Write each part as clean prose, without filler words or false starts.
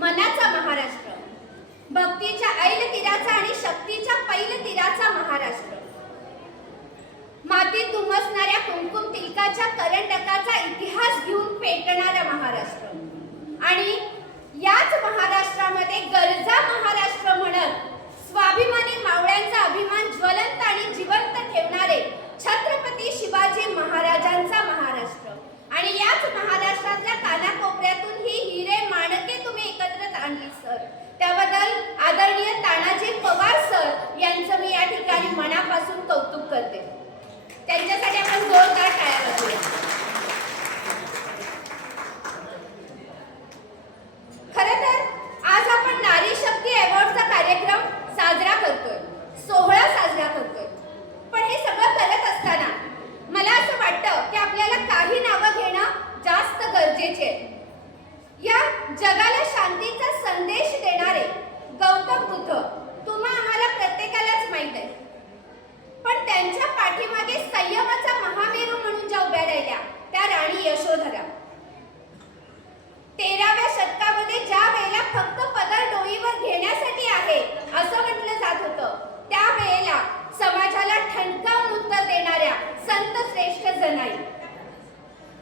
मनाचा महाराष्ट्र, भक्तीच्या ऐल तीराचा आणि शक्तीच्या पैल तीराचा महाराष्ट्र, मातीत उमसणाऱ्या कुंकुम तिलकाच्या करंडकाचा इतिहास घेऊन पेटणारा महाराष्ट्र आणि याच महाराष्ट्रामध्ये गरजा महाराष्ट्र म्हणत स्वाभिमानी मावळ्यांचा अभिमान ज्वलंत आणि जिवंत ठेवणारे छत्रपती शिवाजी महाराजांचा महाराष्ट्र आणि याच महाराष्ट्रातल्या कानाकोपऱ्यातून ही हिरे माणके तुम्ही एकत्रित आणली सर, त्याबद्दल आदरणीय तानाजी पवार सर यांचं मी या ठिकाणी मनापासून कौतुक करते. त्यांच्यासाठी आपण जोरदार टाळ्या वाजवूया. खरं तर आज आपण नारी शक्ती अवॉर्डचा कार्यक्रम साजरा करतोय, सोहळा साजरा करतोय. पण हे सगळं करत असताना मला असं वाटतं की आपल्याला काही नावं घेणं जास्त गरजेचे आहे. या जगाला शांतीचा संदेश देणारे गौतम बुद्ध तुम्हा आम्हाला प्रत्येकालाच माहित आहे, पण त्यांच्या पाठीमागे संयमाचा महामेरू म्हणून ज्या उभ्या राहिल्या त्या राणी यशोधरा. 13व्या शतकामध्ये ज्या वेळेला फक्त पदर डोईवर घेण्यासाठी आहे असं म्हटलं जात होतं, त्या वेळेला समाजाला ठणकावून उत्तर देणाऱ्या संत श्रेष्ठ जनाई.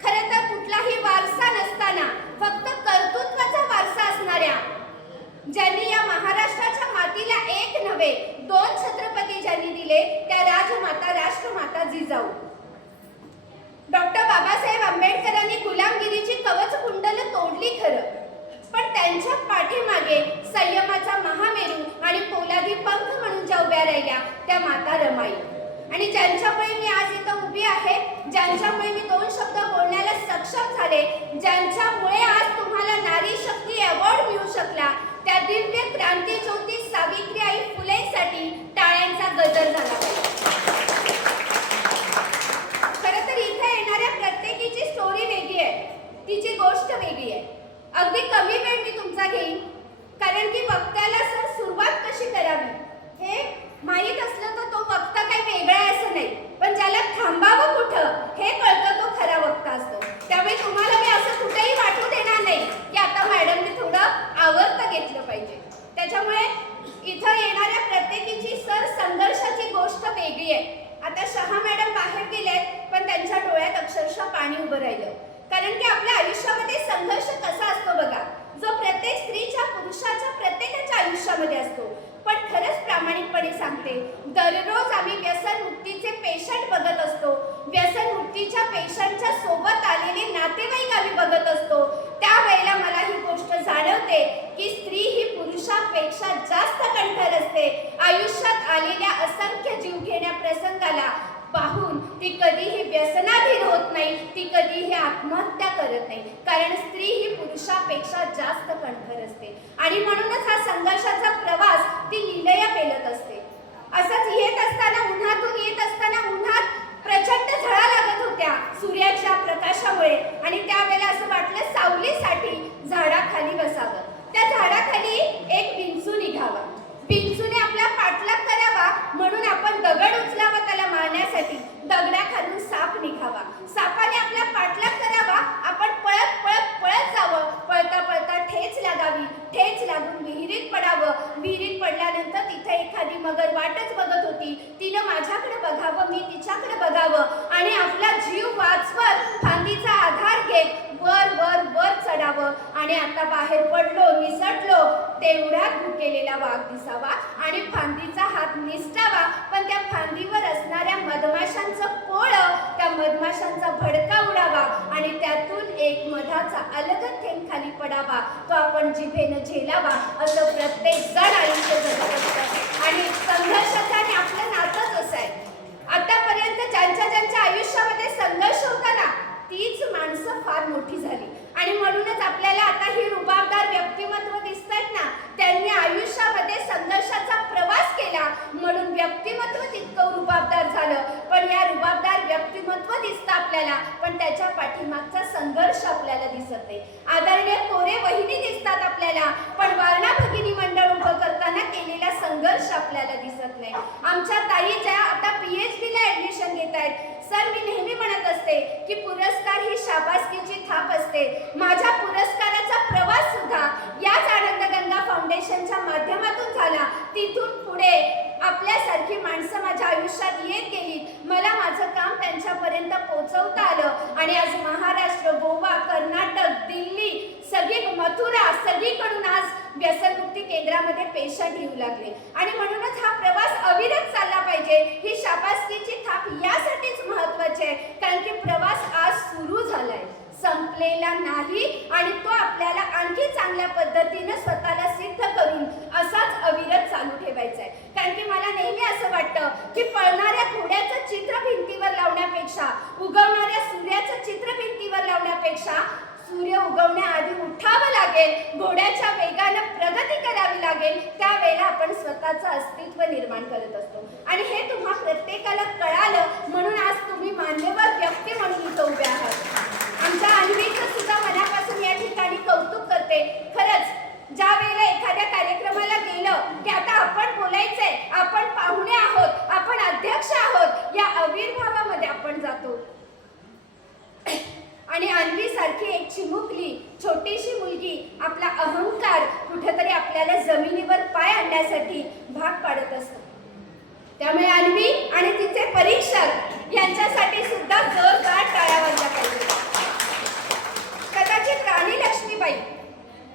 खरं तर कुठलाही वारसा नसताना फक्त कर्तृत्वाचा वारसा असणाऱ्या ज्यांनी या महाराष्ट्राच्या मातीला एक नव्हे 2 छत्रपती ज्यांनी दिले त्या राजमाता राष्ट्रमाता जिजाऊ. डॉक्टर बाबासाहेब आंबेडकरांनी गुलामगिरीची कवच कुंडल तोडली खरं, पण त्यांच्या पाठीमागे संयमाचा महामेरू आणि पोलादी पंख म्हणून ज्या उभ्या राहिल्या त्या माता रमाई. आणि ज्यांच्यामुळे मी आज इथं उभी आहे, ज्यांच्यामुळे मी 2 शब्द बोलण्याला सक्षम झाले, ज्यांच्यामुळे आज तुम्हाला नारी शक्ती अवॉर्ड मिळू शकला, त्या दिव्य क्रांती ज्योती सावित्रीबाई फुलेंसाठी टाळ्यांचा गजर झाला पाहिजे. खरं तर इथे येणाऱ्या प्रत्येकीची स्टोरी वेगळी आहे, तिची गोष्ट वेगळी आहे. अगदी कमी वेळ मी तुमचा घेईन, कारण की वक्त्याला सर सुरुवात कशी करावी हे माहीत असलं तर तो वक्ता काही वेगळा आहे असं नाही, पण ज्याला थांबावं कुठं हे कळतं तो खरा वक्ता असतो. त्यामुळे तुम्हाला मी असं कुठेही वाटू देणार नाही की आता मॅडमने थोडं आवर्त घेतलं पाहिजे. त्याच्यामुळे इथं येणाऱ्या प्रत्येकीची सर संघर्षाची गोष्ट वेगळी आहे. आता शहा मॅडम बाहेर गेलेत, पण त्यांच्या डोळ्यात अक्षरशः पाणी उभं राहिलं, कारण की आपल्या आयुष्यामध्ये संघर्ष कसा असतो बघा, जो प्रत्येक स्त्रीच्या पुरुषाच्या प्रत्येकाच्या आयुष्यामध्ये असतो. पण खरंच प्रामाणिकपणे सांगते, दररोज आम्ही व्यसन मुक्तीचे पेशंट बघत असतो, व्यसन मुक्तीच्या पेशंटच्या सोबत आलेले नातेवाईक आम्ही बघत असतो. त्यावेळेला मला ही गोष्ट जाणवते की स्त्री ही पुरुषापेक्षा जास्त कणखर असते. आयुष्यात आलेल्या असंख्य जीवघेण्या प्रसंगाला पाहून ती कधीही व्यसनाधीन होत नाही, ती कधीही आत्महत्या करत नाही, कारण स्त्री ही पुरुषापेक्षा जास्त कणखर असते. आणि म्हणूनच हा संघर्षाचा प्रवास ती लीलया पेलत असते. असंच येत असताना उन्हातून येत असताना उन्हात प्रचंड झळा लागत होत्या सूर्याच्या प्रकाशामुळे, आणि त्यावेळेला असं वाटलं सावलीसाठी झाडाखाली बसावं. त्या झाडाखाली एक विंचू निघावा, विंचूने आपला पाठलाग करावा म्हणून आपण दगड उचलावा त्याला मारण्यासाठी, दगडाखालून साप निघावा, सापाने आपला पाठलाग करावा, आपण पळत पळत पळत जावं, पळता पळता ठेच लागावी, ठेच लागून विहिरीत पडावं, विहिरीत पडल्यानंतर तिथे एखादी मगर वाटच बघत होती, तिनं माझ्याकडे बघावं, मी तिच्याकडे बघावं आणि आपला जीव वाचवत फांदीचा आधार घेत वर वर वर चढावं. आणि आता बाहेर पडलो, निसटलो, तेवढ्यात भुकेलेला वाघ दिसावा आणि फांदीचा हात निसटावा, पण त्या फांदीवर असणाऱ्या मधमाशांचं पोळं, त्या मधमाशांचा भडका उडावा आणि त्यातून एक मधाचा अलगद थेंब खाली पडावा, तो आपण जिभेनं झेलावा. असं प्रत्येक जण आयुष्य जगत असतं आणि संघर्षाचं आणि आपलं नातंच असं आहे. आतापर्यंत ज्यांच्या आयुष्यामध्ये संघर्ष होता ना, तीच माणसं फार मोठी झाली. आणि म्हणूनच आपल्याला आता ही रुबाबदार व्यक्तिमत्व दिसतात ना, त्यांनी आयुष्यामध्ये संघर्षाचा प्रवास केला म्हणून व्यक्तिमत्व तितकं रुबाबदार झालं. पण या रुबाबदार व्यक्तिमत्व दिसतं आपल्याला, पण त्याच्या पाठीमागचा संघर्ष आपल्याला दिसत नाही. आदरणीय कोरे वहिनी दिसतात आपल्याला, पण वारणा भगिनी मंडळ उभं करताना केलेला संघर्ष आपल्याला दिसत नाही. आमच्या ताई ज्या आता PhD ला ऍडमिशन घेत आहेत, सर मी नेहमी म्हणत असते की पुरस्कार ही शाबासकीची थाप असते. माझ्या पुरस्काराचा प्रवास सुद्धा याच पोहोचवता आलं आणि आज महाराष्ट्र, गोवा, कर्नाटक, दिल्ली, मथुरा सगळीकडून आज व्यसनमुक्ती केंद्रामध्ये पेशंट येऊ लागले. आणि म्हणूनच हा प्रवास अविरत चालला पाहिजे. ही शाबासकीची थाप यासाठीच महत्वाची आहे कारण की प्रवास आज सुरू झालाय, संपलेला नाही आणि तो आपल्याला आणखी चांगल्या पद्धतीने स्वतःला सिद्ध करून असाच अविरत चालू ठेवायचा आहे. कारण की मला नेहमी असं वाटतं की पळणाऱ्या घोड्याचं चित्र भिंतीवर लावण्यापेक्षा, उगवणाऱ्या सूर्याचं चित्र भिंतीवर लावण्यापेक्षा सूर्य उगवण्याआधी उठावं लागेल, घोड्याच्या वेगाने प्रगती करावी लागेल. त्यावेळेला आपण स्वतःचं अस्तित्व निर्माण करत असतो आणि हे तुम्हा प्रत्येकाला कळालं म्हणून आज तुम्ही मान्यवर व्यक्ती म्हणून इथं उभे आहात. आमच्या अन्वीचं सुद्धा मनापासून या ठिकाणी कौतुक करते. खरंच ज्या वेळेला एखाद्या कार्यक्रमाला गेलं की आता आपण बोलायचंय, आपण पाहुणे आहोत, आपण अध्यक्ष आहोत, या आविर्भावामध्ये आपण जातो आणि अन्वी सारखी एक चिमुकली छोटीशी मुलगी आपला अहंकार कुठेतरी आपल्याला जमिनीवर पाय आणण्यासाठी भाग पाडत असतो. त्यामुळे अन्वी आणि तिचे परीक्षक यांच्यासाठी सुद्धा जोरदार टाळ्या वाजल्या पाहिजेत. कदाचित राणी लक्ष्मीबाई,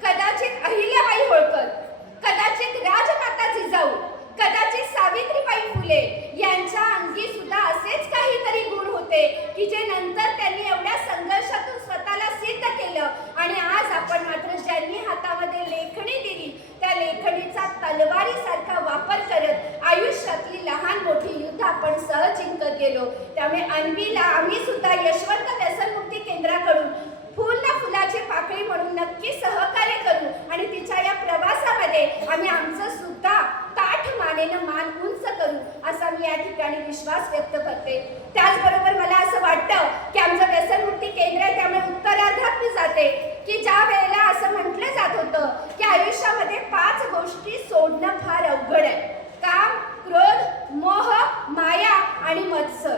कदाचित अहिल्याबाई होळकर, कदाचित राजमाता जिजाऊ, कदाचित सावित्रीबाई फुले यांच्या अंगी सुद्धा असेच काहीतरी गुण होते की जे नंतर त्यांनी एवढ्या संघर्षातून स्वतःला सिद्ध केलं. आणि आज आपण मात्र ज्यांनी हातामध्ये लेखणी दिली त्या लेखणीचा तलवारीसारखा वापर करत आयुष्यातली लहान मोठी युद्ध आपण सहज जिंकत गेलो. त्यामुळे अन्वीला आम्ही सुद्धा यशवंत व्यसनमुक्ती केंद्राकडून फुल ना फुलाची पाकळी म्हणून नक्की सहकार्य करू आणि तिच्या या प्रवासामध्ये आम्ही आमचं सुद्धा ताठ मानेनं मान उंच करू असा मी या ठिकाणी विश्वास व्यक्त करते. त्याचबरोबर मला असं वाटतं की आमचं व्यसनमुक्ती केंद्र आहे त्यामुळे उत्तरार्धात मी जाते की ज्या वेळेला असं म्हटलं जात होतं की आयुष्यामध्ये 5 गोष्टी सोडणं फार अवघड आहे: काम, क्रोध, मोह, माया आणि मत्सर.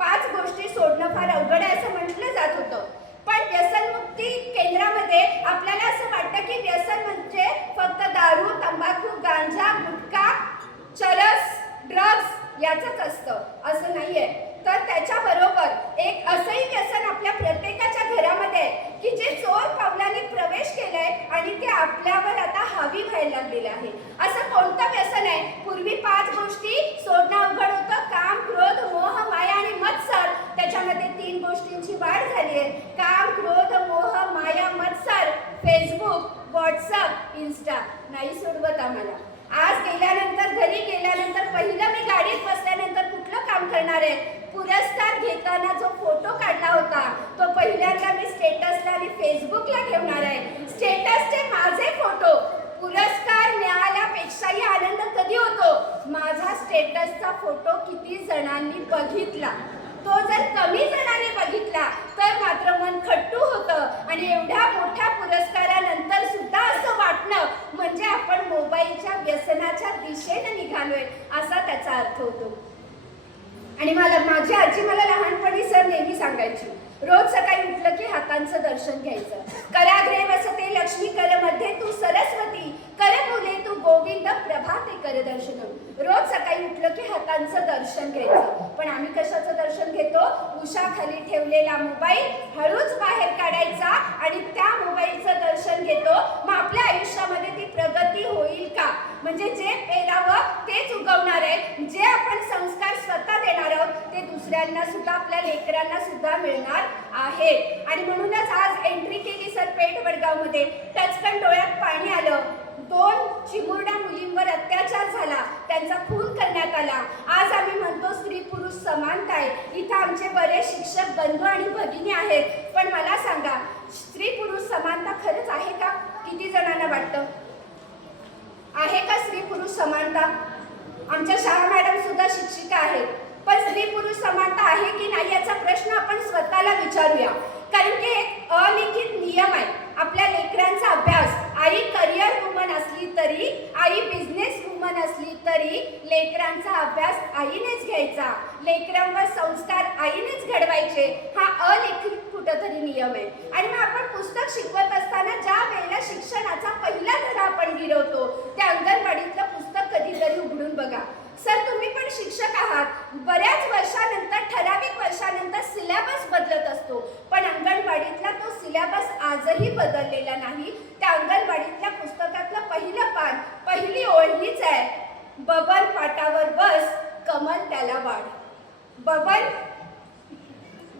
5 गोष्टी सोडणं फार अवघड आहे असं म्हटलं जात होतं. पण व्यसनमुक्ती केंद्रामध्ये आपल्याला असं वाटतं की व्यसन म्हणजे फक्त दारू, तंबाखू, गांजा, गुटखा, चरस, ड्रग्स याचंच असतं, असं नाहीये. तर त्याच्याबरोबर एक असंही व्यसन आपल्या प्रत्येकाच्या घरामध्ये आहे की जे चोर पावलाने प्रवेश केलाय आणि ते आपल्यावर आता हावी व्हायला लागलेलं आहे. असं कोणतं व्यसन आहे? पूर्वी 5 गोष्टी सोडणं अवघड होतं: काम, क्रोध, मोह, माया आणि मत्सर. त्याच्यामध्ये 3 गोष्टींची वाढ झाली आहे: काम, क्रोध, मोह, माया, मत्सर. फेसबुक, व्हॉट्सअप, इन्स्टा नाही सोडवत आम्हाला. आज गेल्यानंतर, घरी गेल्यानंतर पहिलं मी गाडीत बसल्यानंतर कुठलं काम करणार आहे? पुरस्कार घेताना जो फोटो काढला होता तो पहिल्यांदा मी स्टेटसला आणि फेसबुकला ठेवणार आहे. स्टेटसचे माझे फोटो. पुरस्कार मिळाल्यापेक्षाही आनंद कधी होतो? माझा स्टेटसचा फोटो किती जणांनी बघितला. तो जर कमी जणांनी बघितला तर मात्र मन खट्टू होतं आणि एवढ्या मोठ्या पुरस्कारानंतर सुद्धा असं वाटणं म्हणजे आपण मोबाईलच्या व्यसनाच्या दिशेने निघालोय असा त्याचा अर्थ होतो. आणि माझी आजी मला लहानपणी सर नेहमी सांगायची, रोज सकाळी उठलं की हातांचं दर्शन घ्यायचं. कराग्रे वसते लक्ष्मी कर मध्ये तू सरस्वती, कर बोले तू गोविंद प्रभाते कर दर्शनम. रोज सकाळी उठलं की हातांचं दर्शन घ्यायचं. पण आम्ही कशाचं दर्शन घेतो? उशाखाली ठेवलेला मोबाईल हळूच बाहेर काढायचा आणि त्या मोबाईलचं दर्शन घेतो. मग आपल्या आयुष्यामध्ये ती प्रगती होईल का? म्हणजे जे पेरावं तेच उगवणार आहे. जे आपण संस्कार स्वतः देणार आहोत ते दुसऱ्यांना सुद्धा, आपल्या लेकरांना सुद्धा मिळणार आहे. आणि म्हणूनच आज एंट्री केली सर पेठ वडगावमध्ये. टचकन डोळ्यात पाणी आलं. 2 चिमुरड्या मुलींवर अत्याचार झाला, त्यांचा खून करण्यात आला. आज आम्ही म्हणतो स्त्री पुरुष समानता आहे. इथं आमचे बरेच शिक्षक बंधू आणि भगिनी आहेत. पण मला सांगा, स्त्री पुरुष समानता खरंच आहे का? किती जणांना वाटतं आहे का स्त्री पुरुष समानता? आमच्या शाळा मॅडम सुद्धा शिक्षिका आहेत. पण स्त्री पुरुष समानता आहे की नाही याचा प्रश्न आपण स्वतःला विचारूया. कारण की एक अलिखित नियम आहे आपल्या लेकरांचा अभ्यास. आई करिअर वुमन असली तरी, आई बिझनेस वुमन असली तरी लेकरांचा अभ्यास आईनेच घ्यायचा, लेकरांवर संस्कार आईनेच घडवायचे. हा अलिखित कुठंतरी नियम आहे. आणि मग आपण पुस्तक शिकवत असताना ज्या वेळेला शिक्षणाचा पहिला धडा आपण गिरवतो त्या अंगणवाडीतलं पुस्तक कधीतरी उघडून बघा. सर तुम्ही पण शिक्षक आहात. बऱ्याच वर्षानंतर, ठराविक वर्षानंतर आजही बदललेला नाही. त्या अंगणवाडीतल्या पुस्तकातलं पहिलं पान, पहिली ओळ हीच आहे, बबन पाटावर बस, कमल त्याला वाढ. बबन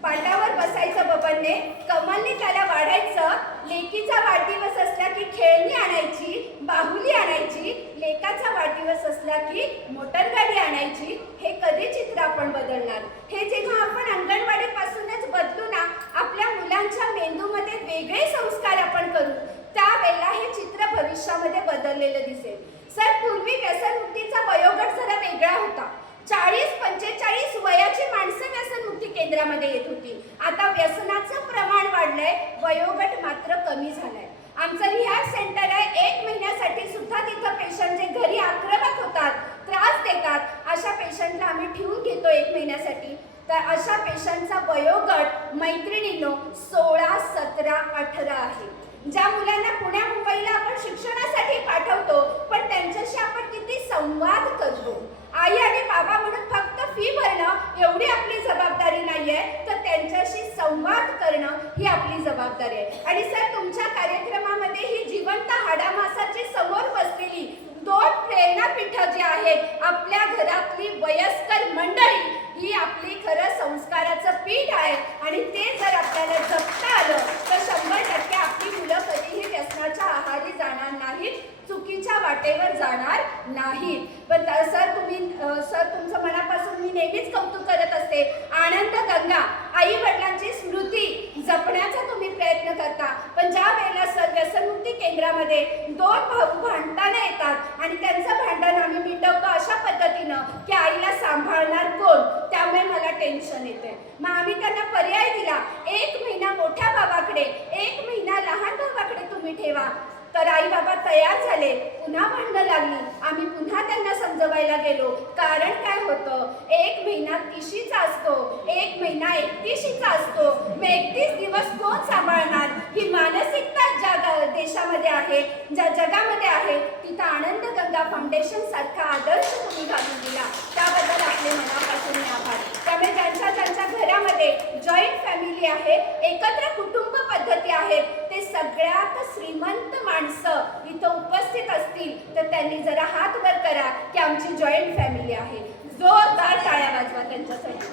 पाटावर बसायचं बबनने, कमलने त्याला वाढायचं. लेकीचा वाढदिवस असला की खेळणी आणायची, बाहुली आणायची. लेकाचा वाढदिवस असला की मोटरगाडी आणायची. हे कधी चित्र आपण बदलणार? हे जेव्हा आपण अंगणवाडीपासूनच बदलू ना, आपल्या मुलांच्या मेंदूमध्ये वेगळे संस्कार आपण करू, त्यावेळेला हे चित्र भविष्यामध्ये बदललेलं दिसेल. सर, पूर्वी व्यसनमुक्तीचा वयोगट जरा वेगळा होता. 40-45 वयाची माणसं व्यसनमुक्ती केंद्रामध्ये येत होती. आता व्यसनाचं प्रमाण वाढलंय, वयोगट मात्र कमी झालाय. आमचं रिहॅब सेंटर आहे. 1 महिन्यासाठी सुद्धा तिथं पेशंट जे घरी आक्रमक होतात, त्रास देतात, अशा पेशंटला आम्ही ठेवून घेतो 1 महिन्यासाठी. तर अशा पेशंटचा वयोगट मैत्रिणींनो 16, 17, 18 आहे. ज्या मुलांना पुण्या मुंबईला आपण शिक्षणासाठी पाठवतो, पण त्यांच्याशी आपण किती संवाद करतो. आई आणि बाबा म्हणून फक्त फी भरणं एवढी आपली जबाबदारी नाहीये, तर त्यांच्याशी संवाद करणं ही आपली जबाबदारी आहे. आणि सर, तुमच्या कार्यक्रमामध्ये ही जिवंत हाडामासाची समोर बसलेली 2 प्रेरणापीठं जी आहेत, आपल्या घरातली वयस्कर मंडळी, ही आपली खरं संस्काराचं पीठ आहे. आणि ते जर आपल्याला जपता आलं तर 100% आपली मुलं कधीही व्यसनाच्या आहारी जाणार नाहीत, चुकीच्या वाटेवर जाणार नाहीत. पण सर, तुमचं मनापासून मी नेहमीच कौतुक करत असते. आनंद गंगा, आई वडिलांची स्मृती जपण्याचा तुम्ही प्रयत्न करता. पण ज्या वेळेला सर व्यसनमुक्ती केंद्रामध्ये 2 भाऊ भांडताना येतात आणि त्यांचं भांडण आम्ही मिटवतो अशा पद्धतीनं की आईला सांभाळणार कोण, त्यामुळे मला टेन्शन येते. मग आम्ही त्यांना पर्याय दिला, 1 महिना मोठ्या बाबाकडे, 1 महिना लहान बाबाकडे तुम्ही ठेवा. तर आई बाबा तयार झाले. पुन्हा भांडणं लागली. आम्ही पुन्हा त्यांना समजवायला गेलो. कारण काय होतं, 1 महिना 30चा असतो, 1 महिना 31चा असतो. मग 31 दिवस कोण सांभाळणार? ही मानसिकता ज्या देशामध्ये आहे, ज्या जगामध्ये आहे, तिथं आनंद गंगा फाउंडेशन सारखा आदर्श तुम्ही घालून दिला, त्याबद्दल आपले मनापासून आभार. त्यामुळे ज्यांच्या घरामध्ये जॉईंट फॅमिली आहे, एकत्र कुटुंब पद्धती आहेत, ते सगळ्यात श्रीमंत माणसं इथं उपस्थित असतील तर त्यांनी जरा हात वर करा की आमची जॉईंट फॅमिली आहे. जोरदार टाळ्या वाजवा त्यांच्यासाठी,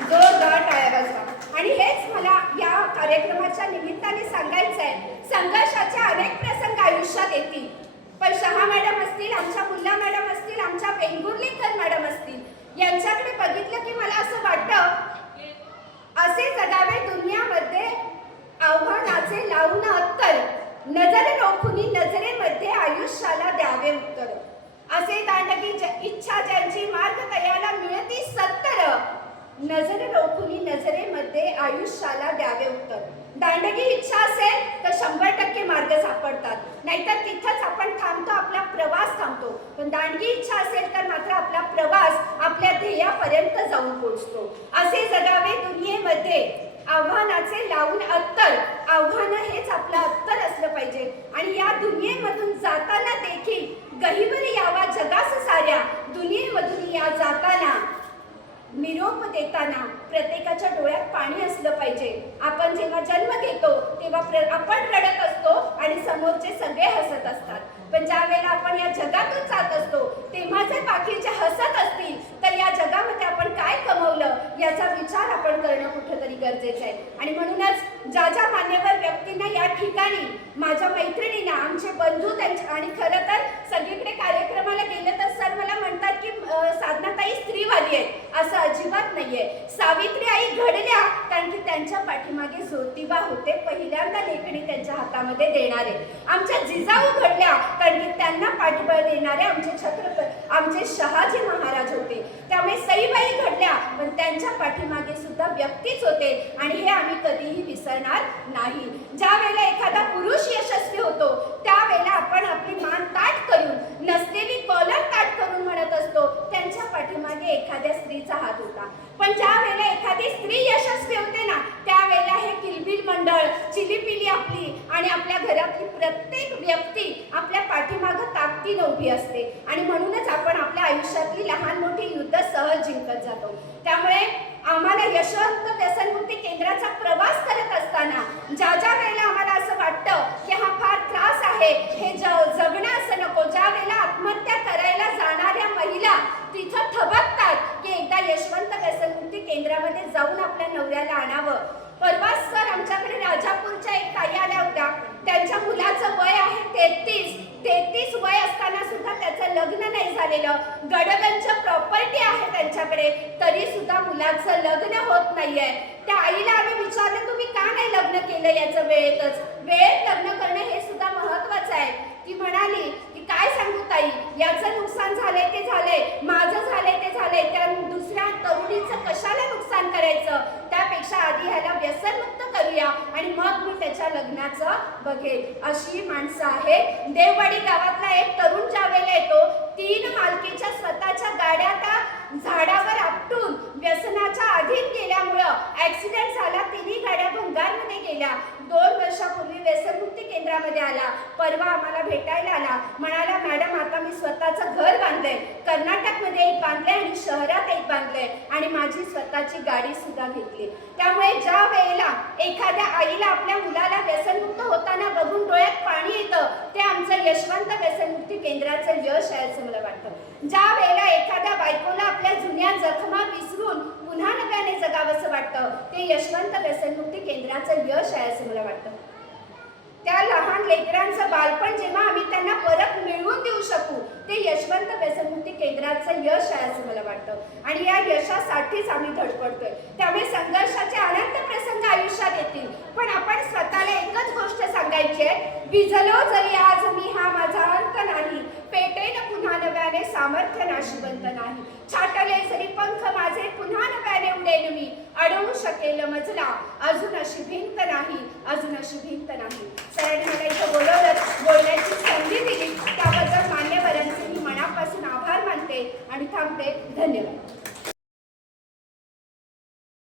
जोरदार टाळ्या वाजवा. आणि हेच मला या कार्यक्रमाच्या निमित्ताने सांगायचं आहे. संघर्षाचे अनेक प्रसंग आयुष्यात येतील, पण शहा मॅडम असतील, आमच्या मुल्ला मॅडम असतील, आमच्या वेंगुर्लेकर मॅडम असतील, यांच्याकडे बघितलं की मला असं वाटतं, असे जगावे दुनियामध्ये आव्हानाचे लावून अत्तर, नजर रोखुनी नजरेमध्ये आयुष्याला द्यावे उत्तर. असे दांडगी इच्छा ज्यांची मार्ग तयाला मिळती 70, नजर रोखुनी नजरेमध्ये आयुष्याला द्यावे उत्तर. दांडगी इच्छा असेल तर 100% मार्ग सापडतात, नाहीतर तिथंच आपण थांबतो, आपला प्रवास थांबतो. पण दांडगी इच्छा असेल तर मात्र आपला प्रवास आपल्या ध्येयापर्यंत जाऊन पोहोचतो. असे जगावे दुनियेमध्ये आव्हानाचे लावून अत्तर. आव्हान हेच आपलं अत्तर असलं पाहिजे. आणि या दुनियेमधून जाताना देखील गहिवरी यावा जगास साऱ्या, दुनियेमधून या जाताना निरोप देताना प्रत्येकाच्या डोळ्यात पाणी असलं पाहिजे. आपण जेव्हा जन्म घेतो तेव्हा आपण रडत असतो आणि समोरचे सगळे हसत असतात. पण ज्या वेळेला आपण या जगातून जात असतो तेव्हा जर बाकीचे हसत असतील तर या जगामध्ये आपण काय कमवलं याचा विचार आपण करणं कुठेतरी गरजेचं आहे. आणि म्हणूनच ज्या मान्यवर व्यक्तींना या ठिकाणी, माझ्या मैत्रिणींना, आमचे बंधू, आणि खरं तर सगळीकडे कार्यक्रमाला गेलं तर सर मला म्हणतात की साधनाताई स्त्रीवादी आहेत. असं अजिबात नाहीये. सावित्री आई घडल्या कारण की त्यांच्या पाठीमागे ज्योतिबा होते, पहिल्यांदा लेखणी त्यांच्या हातामध्ये देणारे. आमच्या जिजाऊ घडल्या कारण की त्यांना पाठबळ देणारे आमचे शहाजी महाराज होते. त्यामुळे सईबाई घडल्या पण त्यांच्या पाठीमागे सुद्धा व्यक्तीच होते आणि हे आम्ही कधीही विसरणार नाही. ज्या वेळेला एखादा पुरुष यशस्वी होतो त्यावेळेला आपण आपली मान ताठ करून, नसलेली कॉलर ताठ करून म्हणत असतो त्यांच्या पाठीमागे एखाद्या स्त्रीचा हात होता. पण ज्या वेळेला एखादी स्त्री यशस्वी होते ना, त्यावेळेला हे किलबिल मंडळ, चिलीपिली आपली आणि आपल्या घरातली प्रत्येक व्यक्ती आपल्या पाठीमागं ताकदीने उभी असते. आणि म्हणूनच आपण आपल्या आयुष्यातली लहान मोठी युद्ध सहज जिंकत जातो. त्यामुळे आम्हाला यशवंत व्यसनमुक्ती केंद्राचा प्रवास करत असताना ज्या नवऱ्याला आणावं. परवा सर आमच्याकडे राजापूरच्या एक ताई आल्या होत्या. त्यांच्या मुलाचं वय आहे 33 वय असताना सुद्धा त्याचं लग्न नाही झालेलं. गडगंज प्रॉपर्टी आहे त्यांच्याकडे, तरी सुद्धा मुलाचं लग्न होत नाहीये. त्या आईला आम्ही विचारलं तुम्ही का नाही लग्न केलं याचं वेळेतच. वेळेत लग्न करणं हे सुद्धा महत्वाचं आहे. ती म्हणाली की काय सांगू ताई, याचं नुकसान झालंय ते झालंय, माझं झालंय ते झालंय, त्या दुसऱ्या तरुणीचं कशाला नुकसान करायचं, त्यापेक्षा आधी ह्याला व्यसनमुक्त करूया आणि मग मी त्याच्या लग्नाचं बघेल. अशी माणसं आहे. देववाडी गावातला एक तरुण ज्या वेळेला येतो, 3 मालकीच्या स्वतःच्या गाड्या त्या झाडावर आपटून व्यसनाच्या अधीन गेल्यामुळं ऍक्सिडेंट झाला. 3ही गाड्या भंगारमध्ये गेल्या. 2 वर्षापूर्वी व्यसनमुक्ती केंद्रामध्ये आला. परवा आम्हाला भेटायला आला. म्हणाला मॅडम आता मी स्वतःचं घर बांधलंय, कर्नाटकमध्ये एक बांधलंय आणि शहरात एक बांधलंय आणि माझी स्वतःची गाडी सुद्धा घेतली. त्यामुळे ज्या वेळेला एखाद्या आईला आपल्या मुलाला व्यसनमुक्त होताना बघून डोळ्यात पाणी येतं, ते आमचं यशवंत व्यसनमुक्ती केंद्राचं यश आहे असं मला वाटतं. ज्या वेळेला एखाद्या बायकोला आपल्या जुन्या जखमा विसरून पुन्हा नव्याने जगावंसं वाटतं, ते यशवंत व्यसनमुक्ती केंद्राचं यश आहे असं मला वाटतं. त्या लहान लेकरांचं बालपण जेव्हा आम्ही त्यांना परत मिळवून देऊ शकू, ते यशवंत व्यसनमुक्ती केंद्राचं यश आहे असं मला वाटतं. आणि या यशासाठीच आम्ही धडपडतोय. त्यामुळे संघर्षाचे अनंत प्रसंग आयुष्यात येतील, पण आपण स्वतःला एकच गोष्ट सांगायची आहे, विझलो जरी आज मी हा माझा अंत नाही, पेटेल पुन्हा नव्याने सामर्थ्य नाशिवंत नाही, छाटले जरी पंख माझे पुन्हा नव्याने उडेल मी, अडवू शकेल मजला अजून अशी भिंत नाही, अजून अशी भिंत नाही. सरांनी मला इथं बोलण्याची संधी दिली, त्याबद्दल मान्यवरांचे मी मनापासून आभार मानते आणि थांबते. धन्यवाद.